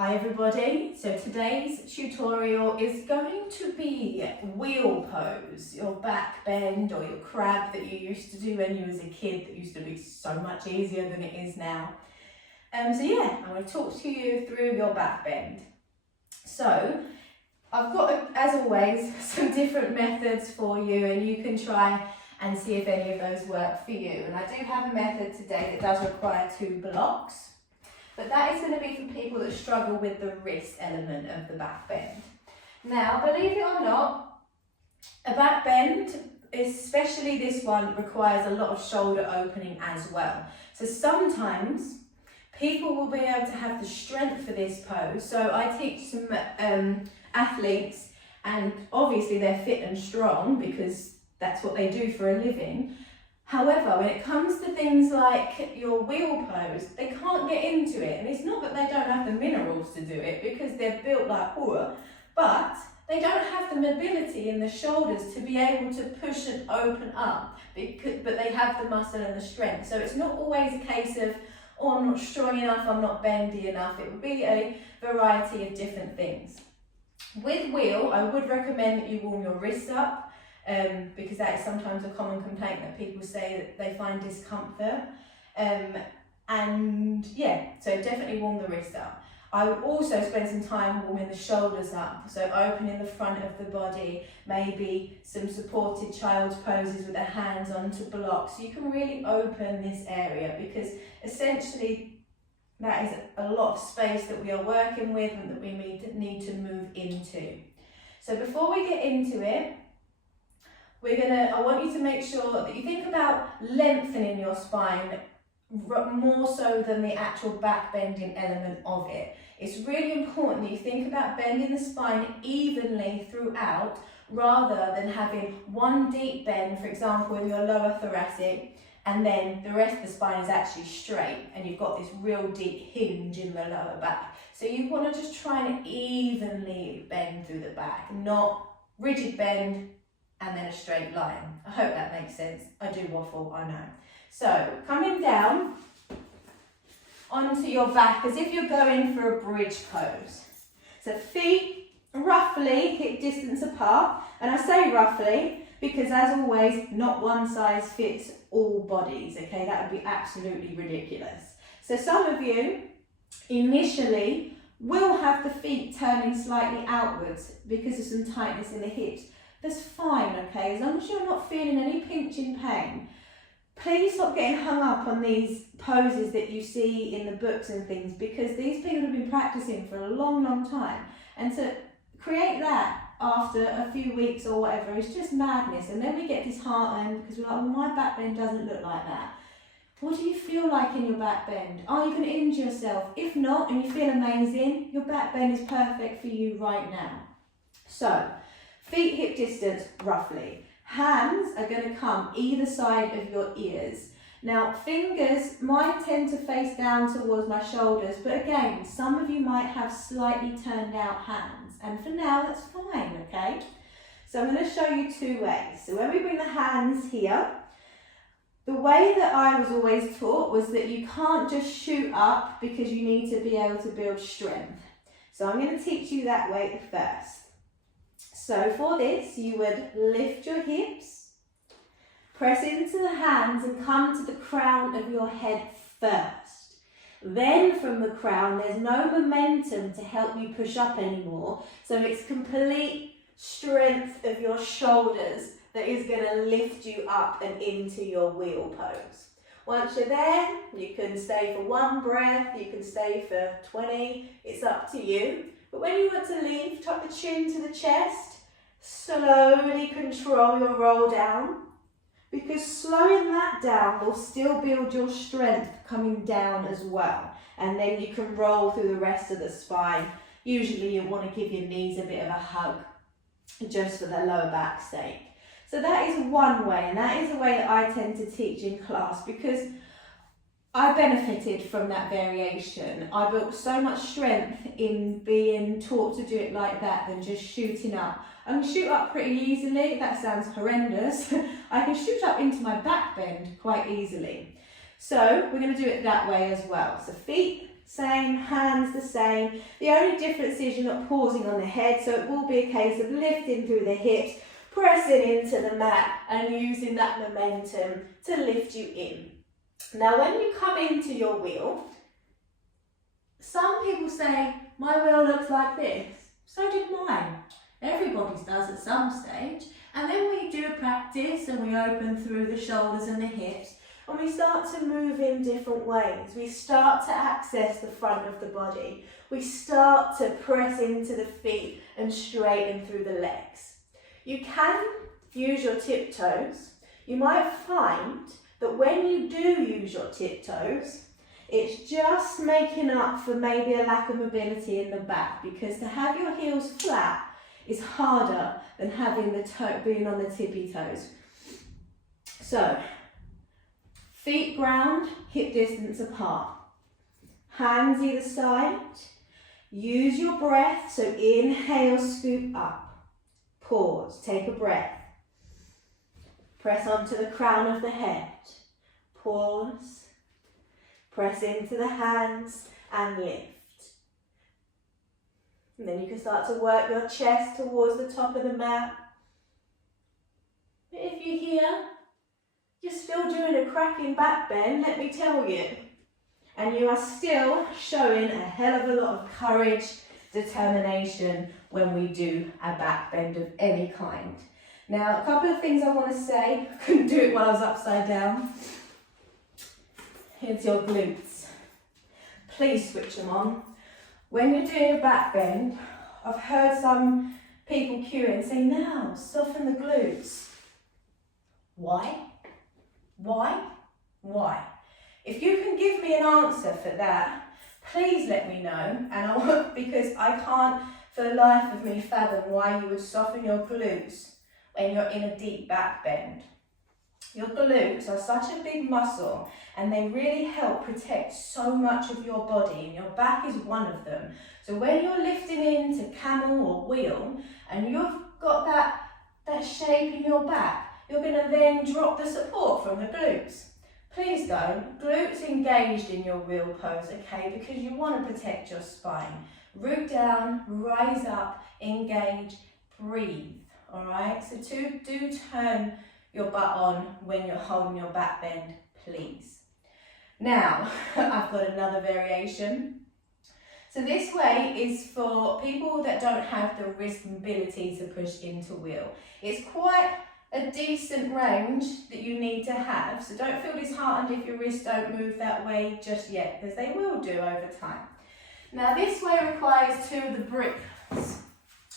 Hi everybody, so today's tutorial is going to be wheel pose, your back bend or your crab that you used to do when you was a kid that used to be so much easier than it is now. I'm going to talk to you through your back bend. So I've got, as always, some different methods for you and you can try and see if any of those work for you. And I do have a method today that does require 2 blocks. But that is going to be for people that struggle with the wrist element of the back bend. Now, believe it or not, a back bend, especially this one, requires a lot of shoulder opening as well. So sometimes people will be able to have the strength for this pose. So I teach some athletes, and obviously they're fit and strong because that's what they do for a living. However, when it comes to things like your wheel pose, they can't get into it. And it's not that they don't have the minerals to do it because they're built like Urdhva, but they don't have the mobility in the shoulders to be able to push and open up, but they have the muscle and the strength. So it's not always a case of, oh, I'm not strong enough, I'm not bendy enough. It would be a variety of different things. With wheel, I would recommend that you warm your wrists up. Because that is sometimes a common complaint that people say that they find discomfort. So definitely warm the wrist up. I would also spend some time warming the shoulders up, so opening the front of the body, maybe some supported child's poses with the hands onto blocks. So you can really open this area because essentially that is a lot of space that we are working with and that we need to move into. So before we get into it, I want you to make sure that you think about lengthening your spine more so than the actual back bending element of it. It's really important that you think about bending the spine evenly throughout rather than having one deep bend, for example, in your lower thoracic, and then the rest of the spine is actually straight and you've got this real deep hinge in the lower back. So you want to just try and evenly bend through the back, not rigid bend and then a straight line. I hope that makes sense. I do waffle, I know. So coming down onto your back as if you're going for a bridge pose. So feet roughly hip distance apart, and I say roughly because, as always, not one size fits all bodies, okay? That would be absolutely ridiculous. So some of you initially will have the feet turning slightly outwards because of some tightness in the hips. That's fine, okay, as long as you're not feeling any pinching pain. Please stop getting hung up on these poses that you see in the books and things, because these people have been practicing for a long, long time. And to create that after a few weeks or whatever is just madness. And then we get disheartened because we're like, well, my back bend doesn't look like that. What do you feel like in your back bend? Are you going to injure yourself? If not, and you feel amazing, your back bend is perfect for you right now. So, feet hip distance, roughly. Hands are going to come either side of your ears. Now, fingers might tend to face down towards my shoulders, but again, some of you might have slightly turned out hands. And for now, that's fine, okay? So I'm going to show you 2 ways. So when we bring the hands here, the way that I was always taught was that you can't just shoot up because you need to be able to build strength. So I'm going to teach you that way first. So for this, you would lift your hips, press into the hands and come to the crown of your head first. Then from the crown, there's no momentum to help you push up anymore. So it's complete strength of your shoulders that is going to lift you up and into your wheel pose. Once you're there, you can stay for 1 breath, you can stay for 20, it's up to you. But when you want to leave, tuck the chin to the chest. Slowly control your roll down, because slowing that down will still build your strength coming down as well. And then you can roll through the rest of the spine. Usually you want to give your knees a bit of a hug just for the lower back sake. So that is one way, and that is the way that I tend to teach in class because I benefited from that variation. I built so much strength in being taught to do it like that than just shooting up. I can shoot up pretty easily. That sounds horrendous. I can shoot up into my back bend quite easily. So we're going to do it that way as well. So feet, same, hands the same. The only difference is you're not pausing on the head, so it will be a case of lifting through the hips, pressing into the mat and using that momentum to lift you in. Now when you come into your wheel, some people say, my wheel looks like this. So did mine. Everybody's does at some stage. And then we do a practice and we open through the shoulders and the hips and we start to move in different ways. We start to access the front of the body. We start to press into the feet and straighten through the legs. You can use your tiptoes. You might find that when you do use your tiptoes, it's just making up for maybe a lack of mobility in the back, because to have your heels flat is harder than having the toe being on the tippy toes. So, feet ground, hip distance apart. Hands either side. Use your breath, so inhale, scoop up. Pause, take a breath. Press onto the crown of the head. Pause. Press into the hands and lift. And then you can start to work your chest towards the top of the mat. But if you're here, you're still doing a cracking back bend, let me tell you. And you are still showing a hell of a lot of courage, determination when we do a back bend of any kind. Now, a couple of things I want to say. I couldn't do it while I was upside down. Here's your glutes. Please switch them on. When you're doing a back bend, I've heard some people queuing say, now, soften the glutes. Why? Why? Why? If you can give me an answer for that, please let me know, and because I can't for the life of me fathom why you would soften your glutes when you're in a deep back bend. Your glutes are such a big muscle and they really help protect so much of your body, and your back is one of them. So when you're lifting into camel or wheel and you've got that shape in your back, you're going to then drop the support from the glutes. Please don't. Glutes engaged in your wheel pose, okay, because you want to protect your spine. Root down, rise up, engage, breathe, all right? So do turn your butt on when you're holding your back bend, please. Now, I've got another variation. So this way is for people that don't have the wrist mobility to push into wheel. It's quite a decent range that you need to have, so don't feel disheartened if your wrists don't move that way just yet, because they will do over time. Now this way requires two of the bricks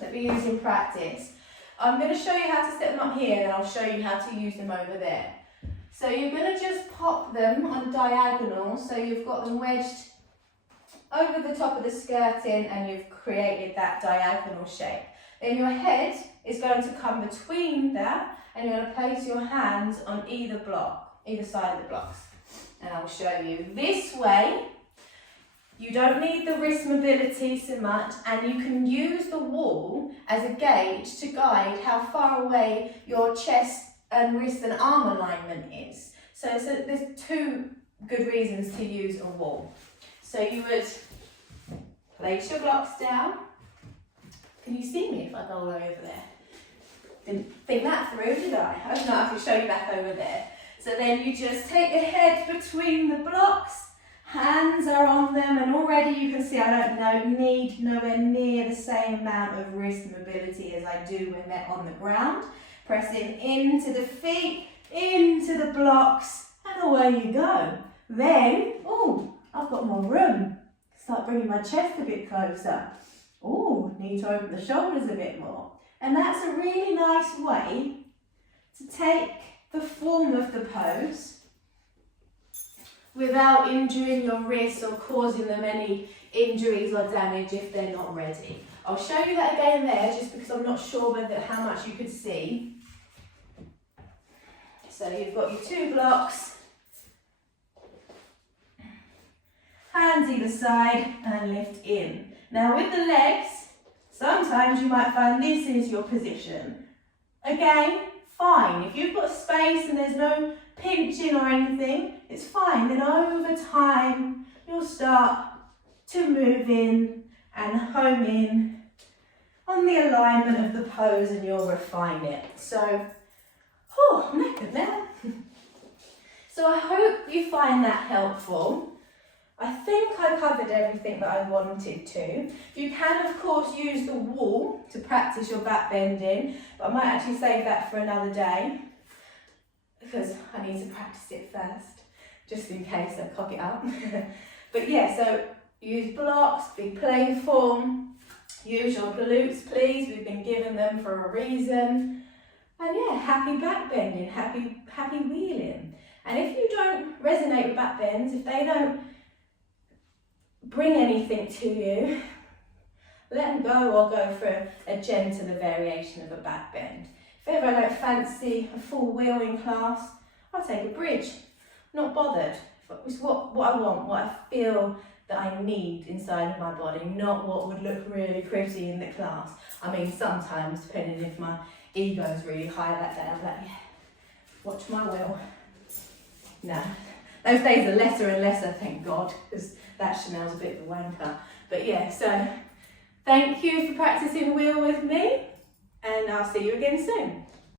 that we use in practice. I'm going to show you how to set them up here, and I'll show you how to use them over there. So you're going to just pop them on diagonal, so you've got them wedged over the top of the skirting and you've created that diagonal shape. Then your head is going to come between that, and you're going to place your hands on either side of the blocks. And I'll show you. This way, you don't need the wrist mobility so much, and you can use the wall as a gauge to guide how far away your chest and wrist and arm alignment is. So there's two good reasons to use a wall. So you would place your blocks down. Can you see me if I go all the way over there? Didn't think that through, did I? Oh no, I can show you back over there. So then you just take your head between the blocks, hands are on them, and already you can see I don't need nowhere near the same amount of wrist mobility as I do when they're on the ground. Pressing into the feet, into the blocks, and away you go. Then, oh, I've got more room. Start bringing my chest a bit closer. Oh, need to open the shoulders a bit more. And that's a really nice way to take the form of the pose without injuring your wrists or causing them any injuries or damage if they're not ready. I'll show you that again there, just because I'm not sure how much you could see. So you've got your two blocks, hands either side, and lift in. Now with the legs, sometimes you might find this is your position. Again, fine. If you've got space and there's no pinching or anything, it's fine. Then over time, you'll start to move in and home in on the alignment of the pose, and you'll refine it. So, I'm knackered now. So I hope you find that helpful. I think I covered everything that I wanted to. You can, of course, use the wall to practice your back bending, but I might actually save that for another day because I need to practice it first, just in case I cock it up. But yeah, so use blocks, be playful, use your glutes, please. We've been given them for a reason. And yeah, happy back bending, happy wheeling. And if you don't resonate with back bends, if they don't bring anything to you, let them go or go for a gentler variation of a back bend. If ever I don't fancy a full wheel in class, I'll take a bridge. Not bothered. It's what I want, what I feel that I need inside of my body, not what would look really pretty in the class. I mean, sometimes, depending if my ego's really high that day, I'm like, yeah, watch my wheel. No, those days are lesser and lesser, thank God, because that Chanel's a bit of a wanker. But yeah, so thank you for practicing wheel with me, and I'll see you again soon.